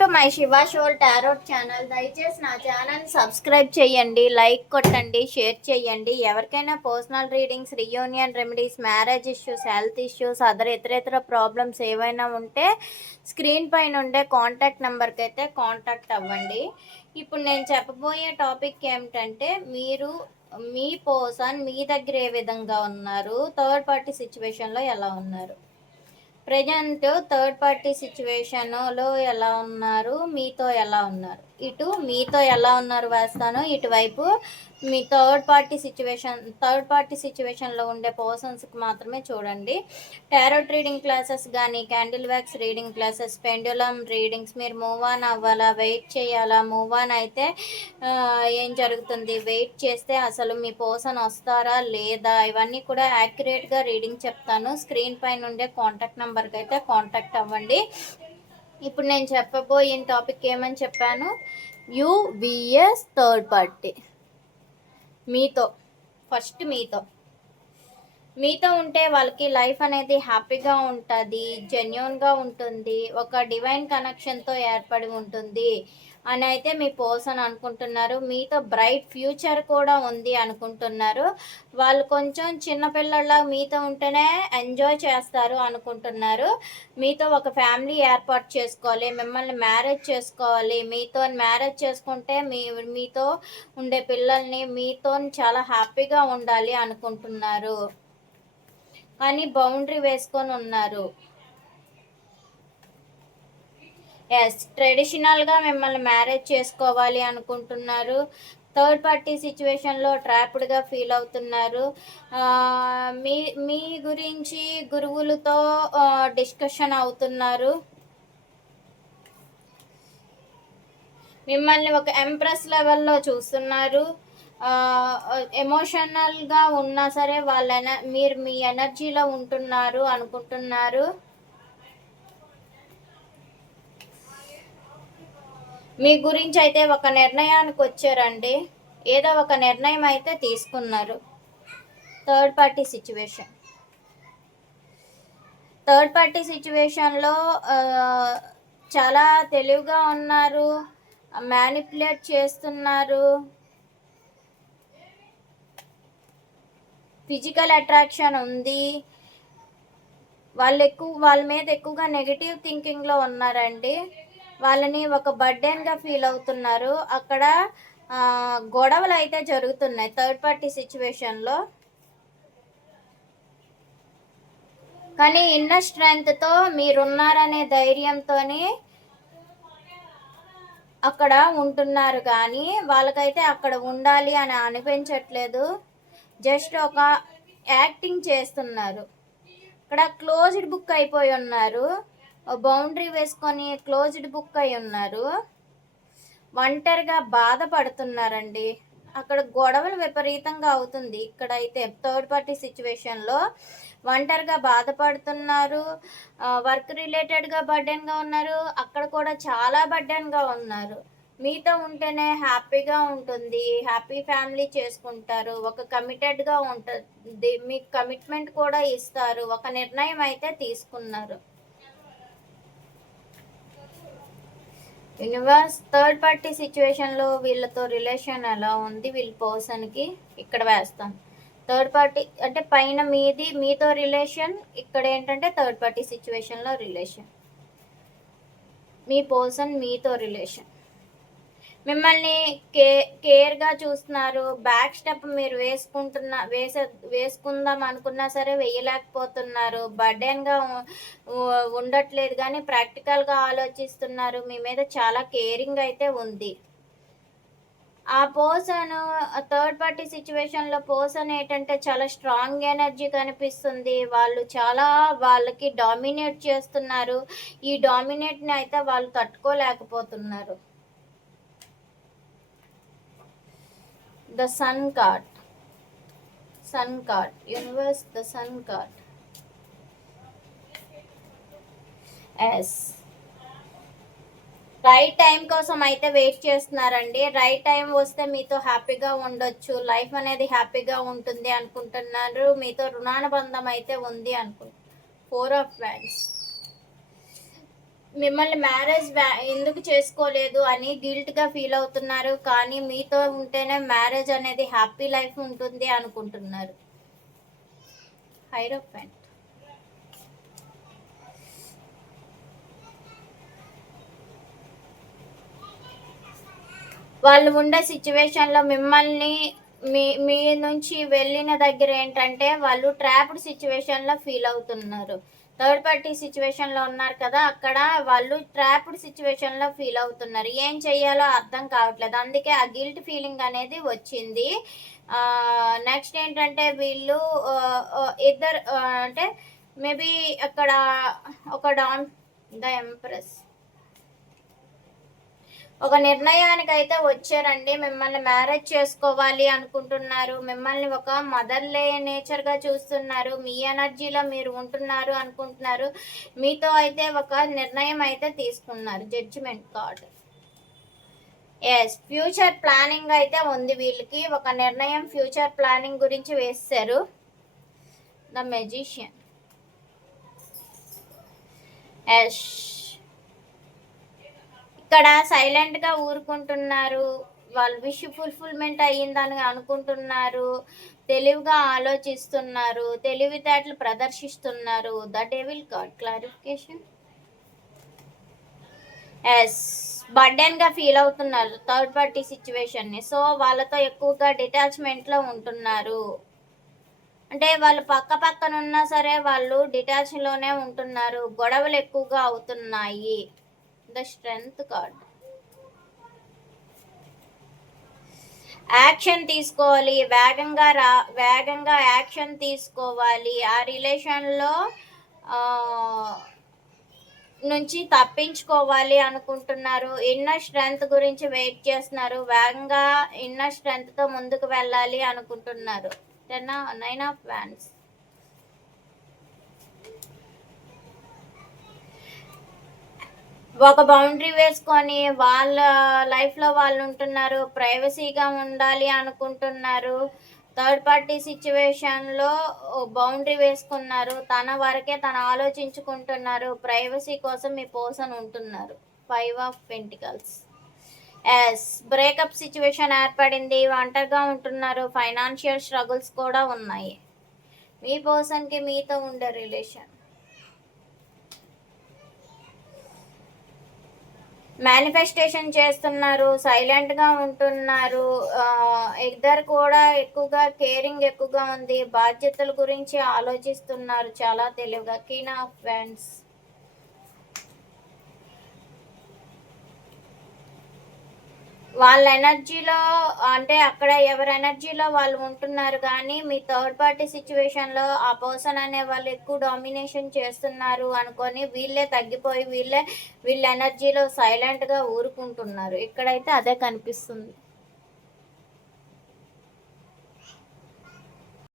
To my Shiva shawl tarot channel. దయచేసి నా channel subscribe చేయండి, లైక్ కొట్టండి, షేర్ చేయండి. ఎవరికైనా personal readings, reunion remedies, marriage issues, health issues, ఇతర ప్రాబ్లమ్స్ ఏవైనా ఉంటే స్క్రీన్ పైన ఉండే కాంటాక్ట్ నెంబర్కి అయితే కాంటాక్ట్ అవ్వండి. ఇప్పుడు నేను చెప్పబోయే టాపిక్ ఏమిటంటే, మీరు మీ పర్సన్ మీ దగ్గర ఏ విధంగా ఉన్నారు, థర్డ్ పార్టీ సిచ్యువేషన్లో ఎలా ఉన్నారు, ప్రజెంట్ థర్డ్ పార్టీ సిచ్యువేషన్లో ఎలా ఉన్నారు, మీతో ఎలా ఉన్నారు. ఇటు మీతో ఎలా ఉన్నారు వేస్తాను, ఇటువైపు మీ థర్డ్ పార్టీ సిచ్యువేషన్లో ఉండే పర్సన్స్కి మాత్రమే చూడండి. టారోట్ రీడింగ్ క్లాసెస్ కానీ, candle wax reading classes, pendulum readings, మీరు మూవ్ ఆన్ అవ్వాలా, వెయిట్ చేయాలా, మూవ్ ఆన్ అయితే ఏం జరుగుతుంది, వెయిట్ చేస్తే అసలు మీ పర్సన్ వస్తారా లేదా, ఇవన్నీ కూడా యాక్యురేట్గా రీడింగ్ చెప్తాను. స్క్రీన్ పైన ఉండే కాంటాక్ట్ నెంబర్కి అయితే కాంటాక్ట్ అవ్వండి. ఇప్పుడు నేను చెప్పబోయిన టాపిక్ ఏమని చెప్పాను, యువిఎస్ థర్డ్ పార్టీ. ఫస్ట్ మీతో ఉంటే వాళ్ళకి లైఫ్ అనేది హ్యాపీగా ఉంటుంది, జెన్యూన్గా ఉంటుంది, ఒక డివైన్ కనెక్షన్తో ఏర్పడి ఉంటుంది అని అయితే మీ పర్సన్ అనుకుంటున్నారు. మీతో బ్రైట్ ఫ్యూచర్ కూడా ఉంది అనుకుంటున్నారు. వాళ్ళు కొంచెం చిన్నపిల్లల్లా మీతో ఉంటేనే ఎంజాయ్ చేస్తారు అనుకుంటున్నారు. మీతో ఒక ఫ్యామిలీ ఏర్పాటు చేసుకోవాలి, మిమ్మల్ని మ్యారేజ్ చేసుకోవాలి, మీతో మ్యారేజ్ చేసుకుంటే మీతో ఉండే పిల్లల్ని మీతో చాలా హ్యాపీగా ఉండాలి అనుకుంటున్నారు. కానీ బౌండరీ వేసుకొని ఉన్నారు. ట్రెడిషనల్గా మిమ్మల్ని మ్యారేజ్ చేసుకోవాలి అనుకుంటున్నారు. థర్డ్ పార్టీ సిచ్యువేషన్లో ట్రాప్డ్గా ఫీల్ అవుతున్నారు. మీ గురించి గురువులతో డిస్కషన్ అవుతున్నారు. మిమ్మల్ని ఒక ఎంప్రెస్ లెవెల్లో చూస్తున్నారు. ఎమోషనల్గా ఉన్నా సరే మీరు మీ ఎనర్జీలో ఉంటున్నారు అనుకుంటున్నారు. మీ గురించి అయితే ఒక నిర్ణయానికి వచ్చారండి, ఏదో ఒక నిర్ణయం అయితే తీసుకున్నారు. థర్డ్ పార్టీ సిచ్యువేషన్లో చాలా తెలివిగా ఉన్నారు, మ్యానిపులేట్ చేస్తున్నారు, ఫిజికల్ అట్రాక్షన్ ఉంది, వాళ్ళ మీద ఎక్కువగా నెగిటివ్ థింకింగ్లో ఉన్నారండి. వాళ్ళని ఒక బర్డెన్గా ఫీల్ అవుతున్నారు. అక్కడ గొడవలు అయితే జరుగుతున్నాయి థర్డ్ పార్టీ సిచ్యువేషన్లో. కానీ ఇన్నర్ స్ట్రెంగ్త్తో మీరున్నారనే ధైర్యంతో అక్కడ ఉంటున్నారు. కానీ వాళ్ళకైతే అక్కడ ఉండాలి అని అనిపించట్లేదు, జస్ట్ ఒక యాక్టింగ్ చేస్తున్నారు. ఇక్కడ క్లోజ్డ్ బుక్ అయిపోయి ఉన్నారు, బౌండరీ వేసుకొని క్లోజ్డ్ బుక్ అయి ఉన్నారు, ఒంటరిగా బాధపడుతున్నారండి. అక్కడ గొడవలు విపరీతంగా అవుతుంది. ఇక్కడైతే థర్డ్ పార్టీ సిచ్యువేషన్లో ఒంటరిగా బాధపడుతున్నారు, వర్క్ రిలేటెడ్గా బర్డెన్గా ఉన్నారు, అక్కడ కూడా చాలా బర్డెన్గా ఉన్నారు. మీతో ఉంటేనే హ్యాపీగా ఉంటుంది, హ్యాపీ ఫ్యామిలీ చేసుకుంటారు, ఒక కమిటెడ్గా ఉంటుంది, మీకు కమిట్మెంట్ కూడా ఇస్తారు, ఒక నిర్ణయం అయితే తీసుకున్నారు. యూనివర్స్ థర్డ్ పార్టీ సిచ్యువేషన్లో వీళ్ళతో రిలేషన్ ఎలా ఉంది, వీళ్ళ పర్సన్కి ఇక్కడ వేస్తాం. థర్డ్ పార్టీ అంటే పైన మీతో రిలేషన్, ఇక్కడ ఏంటంటే థర్డ్ పార్టీ సిచ్యువేషన్లో రిలేషన్. మీ పర్సన్ మీతో రిలేషన్ మిమ్మల్ని కేర్గా చూస్తున్నారు. బ్యాక్ స్టెప్ మీరు వేసుకుందాం అనుకున్నా సరే వేయలేకపోతున్నారు. బర్డెన్గా ఉండట్లేదు, కానీ ప్రాక్టికల్గా ఆలోచిస్తున్నారు. మీ మీద చాలా కేరింగ్ అయితే ఉంది. ఆ పర్సన్ థర్డ్ పార్టీ సిచ్యువేషన్లో పర్సన్ ఏంటంటే చాలా స్ట్రాంగ్ ఎనర్జీ కనిపిస్తుంది. వాళ్ళకి డామినేట్ చేస్తున్నారు. ఈ డామినేట్ని అయితే వాళ్ళు తట్టుకోలేకపోతున్నారు. The Sun card. Universe, the Sun card. Yes. Right time కోసం అయితే వెయిట్ చేస్తున్నారండి. రైట్ టైం వస్తే మీతో హ్యాపీగా ఉండొచ్చు, లైఫ్ అనేది హ్యాపీగా ఉంటుంది అనుకుంటున్నారు. మీతో రుణానుబంధం అయితే ఉంది అనుకుంటున్నారు. 4 of Wands. మిమ్మల్ని మ్యారేజ్ ఎందుకు చేసుకోలేదు అని గిల్ట్‌గా ఫీల్ అవుతున్నారు. కానీ మీతో ఉంటేనే మ్యారేజ్ అనేది హ్యాపీ లైఫ్ ఉంటుంది అనుకుంటున్నారు. హైరోఫెంట్. వాళ్ళు ఉండే సిట్యుయేషన్‌లో మిమ్మల్ని మీ నుంచి వెళ్ళిన దగ్గర ఏంటంటే వాళ్ళు ట్రాప్డ్ సిట్యుయేషన్‌లో ఫీల్ అవుతున్నారు. థర్డ్ పార్టీ సిట్యుయేషన్‌లో ఉన్నారు కదా! అక్కడ వాళ్ళు ట్రాప్డ్ సిట్యుయేషన్‌లో ఫీల్ అవుతున్నారు. ఏం చేయాలో అర్థం కావట్లేదు. అందుకే ఆ గిల్ట్ ఫీలింగ్ అనేది వచ్చింది. నెక్స్ట్ ఏంటంటే వీళ్ళు అంటే మేబీ అక్కడ ఒక ద ఎంప్రెస్ ఒక నిర్ణయానికైతే వచ్చారండి. మిమ్మల్ని మ్యారేజ్ చేసుకోవాలి అనుకుంటున్నారు. మిమ్మల్ని ఒక మదర్‌లే నేచర్‌గా చూస్తున్నారు. మీ ఎనర్జీలో మీరు ఉంటున్నారు అనుకుంటున్నారు. మీతో అయితే ఒక నిర్ణయం అయితే తీసుకున్నారు. Judgement card. ఫ్యూచర్ ప్లానింగ్ అయితే ఉంది వీళ్ళకి. ఒక నిర్ణయం ఫ్యూచర్ ప్లానింగ్ గురించి వేశారు. The magician. యెస్. ఇక్కడ సైలెంట్‌గా ఊరుకుంటున్నారు. వాళ్ళ విష్ ఫుల్‌ఫిల్‌మెంట్ అయ్యిందని అనుకుంటున్నారు. తెలివిగా ఆలోచిస్తున్నారు. తెలివితేటలు ప్రదర్శిస్తున్నారు. The devil card clarification. Yes. బర్డెన్‌గా ఫీల్ అవుతున్నారు థర్డ్ పార్టీ సిట్యుయేషన్‌ని. సో, వాళ్ళతో ఎక్కువగా డిటాచ్‌మెంట్‌లో ఉంటున్నారు. అంటే వాళ్ళు పక్కనున్నా సరే వాళ్ళు డిటాచ్‌లోనే ఉంటున్నారు. గొడవలు ఎక్కువగా అవుతున్నాయి. The strength card. యాక్షన్ తీసుకోవాలి. వేగంగా యాక్షన్ తీసుకోవాలి. ఆ రిలేషన్‌లో నుంచి తప్పించుకోవాలి అనుకుంటున్నారు. ఇన్నర్ స్ట్రెంగ్త్ గురించి వెయిట్ చేస్తున్నారు. వేగంగా ఇన్నర్ స్ట్రెంగ్త్‌తో ముందుకు వెళ్ళాలి అనుకుంటున్నారు. 9 ఆఫ్ వాండ్స్. ఒక బౌండరీ వేసుకొని వాళ్ళ లైఫ్‌లో వాళ్ళు ఉంటున్నారు. ప్రైవసీగా ఉండాలి అనుకుంటున్నారు. థర్డ్ పార్టీ సిట్యుయేషన్‌లో బౌండరీ వేసుకున్నారు. తన వరకే తను ఆలోచించుకుంటున్నారు. ప్రైవసీ కోసం మీ పర్సన్ ఉంటున్నారు. 5 ఆఫ్ పెంటికల్స్. బ్రేకప్ సిట్యుయేషన్ ఏర్పడింది. ఒంటరిగా ఉంటున్నారు. ఫైనాన్షియల్ స్ట్రగుల్స్ కూడా ఉన్నాయి. మీ పర్సన్‌కి మీతో ఉండే రిలేషన్. మేనిఫెస్టేషన్ చేస్తున్నారు. సైలెంట్‌గా ఉంటున్నారు. ఇద్దరు కూడా ఎక్కువగా కేరింగ్ ఎక్కువగా ఉంది. బాధ్యతల గురించి ఆలోచిస్తున్నారు చాలా తెలివిగా. Queen of wands. వాళ్ళ ఎనర్జీలో అంటే అక్కడ ఎవరి ఎనర్జీలో వాళ్ళు ఉంటున్నారు కానీ మీ థర్డ్ పార్టీ సిట్యుయేషన్‌లో ఆ పర్సన్ అనే వాళ్ళు ఎక్కువ డామినేషన్ చేస్తున్నారు అనుకోని వీళ్ళే తగ్గిపోయి వీళ్ళ ఎనర్జీలో సైలెంట్‌గా ఊరుకుంటున్నారు. ఇక్కడైతే అదే కనిపిస్తుంది.